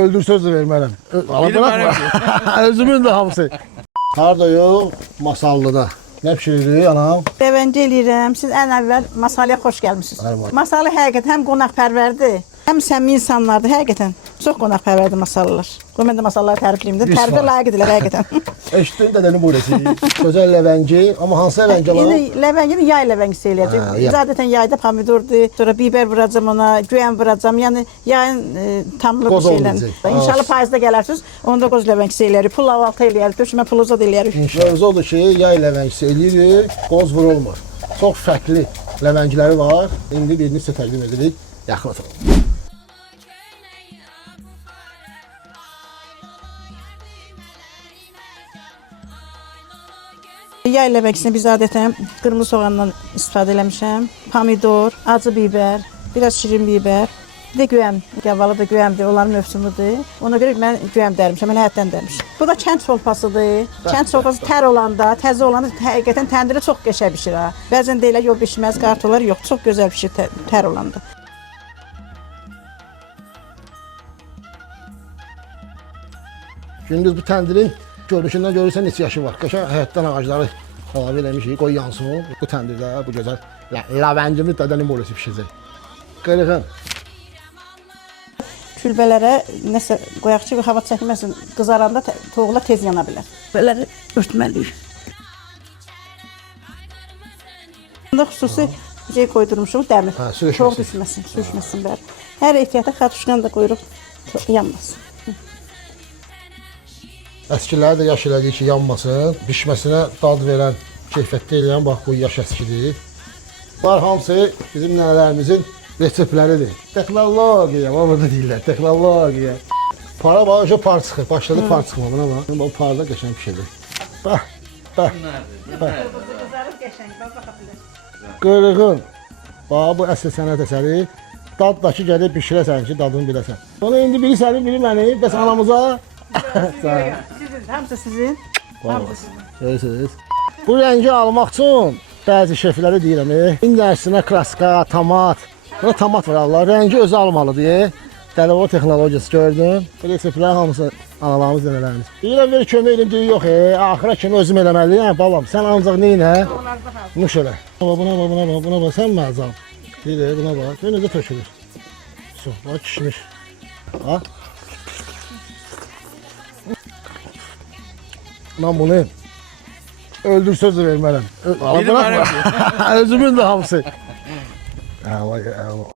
Öldür söz də vermərəm. Bırakma. Özümün də hamısı. Hardayıq? Masallıda. Nə pişiririk anam? Dəvəncə eləyirəm. Siz ən əvvəl masalıya xoş gəlmisiniz. Eyvallah. Masalı həqiqətən həm qonaqpərvərdir, həm səmimi insanlardır həqiqətən. Çox qonaqpərvərdir masalılar. Qoy mən də masalıları tərifləyim də. Tərifə layiqdirlər həqiqətən. Eşitdin dədənin burası. Gözəl ləvəngi, amma hansı ləvəngi var? İndi ləvəngini yay ləvəngisi eləyəcəm. yay. Zadətən yayda pomidordur, sonra biber vuracam ona, güyən vuracam. Yəni yayın tamlı bir Qoz şeylə. olmayacaq. İnşallah payızda gələrsiniz, onda qoz ləvəngisi eləyərik. Pulav altı eləyərik, döşmə puluzad eləyərik. Mövzu odur ki, yay ləvəngisi eləyirik, qoz vurulmur. Çox fərqli ləvəngiləri var. İndi birini sizə təqdim edirik. Yaxın oturun. Yay ləvəngisini biz adətən qırmızı soğandan istifadə eləmişəm. Pomidor, acı biber, biraz şirin biber, bir də güyəm. Gavalı da güyəmdir, onların mövsümüdür. Ona görə mən güyəm dərmişəm, elə həyətdən dərmişəm. Bu da kənd şolpasıdır. Kənd şolpası tər olanda, təzə olanda həqiqətən təndirə çox qəşəng bişir ha. Bəzən deyirlər yox bişməz, qartolar yox, çox gözəl bişir tər olanda. Gündüz bu təndirin görünüşündən görürsən neçə yaşı var. Qəşəng həyətdən ağacları əlavə eləmişik, qoy yansın. Bu təndirdə bu gözəl ləvəngimiz dədənin borusu bişəcək. Qırğın. Külbələrə nəsə qoyaq ki, hava çəkməsin, qızaranda toğular tez yana bilər. Belələri örtməliyik. Bunda xüsusi şey qoydurmuşuq, dəmir. Çox düşməsin, sürüşməsin bər. Hər ehtiyata kartuşkan da qoyuruq, yanmasın. Əskiləri də yaş elədik ki, yanmasın. Bişməsinə dad verən, keyfiyyətli eləyən, bax bu yaş əskidir. Bunlar hamısı bizim nənələrimizin reseptləridir. Texnologiya, burada deyirlər, texnologiya. Para bax, par çıxır, başladı par çıxma, buna bax. Bu parda qəşəng pişirir. Bax, bax. Qırğın. Bax, bu əsl sənət əsəri. Daddakı gəlib bişirəsən ki, dadını biləsən. Bunu indi biri sənin, biri məni, bəs anamıza. Sizin, hamısı sizin. Görürsünüz. Bu rəngi almaq üçün bəzi şefləri deyirəm, indi əksinə kraska, tomat. Buna tomat var Allah, rəngi özü almalıdır. Dəlivor texnologiyası gördüm. Bu reseptlər hamısı analarımız, nənələrimiz. Deyirəm, bir kömək edim, deyir, yox, axıra kimi özüm eləməliyəm, balam. Sən ancaq neynə? Nuş elə. Buna bax, sən məzal. Deyir, buna bax, gör necə tökülür. Su, bax, kişmiş. Ha? Mən bunu öldür söz də vermərəm. Bırakma. Özümün də hamısı.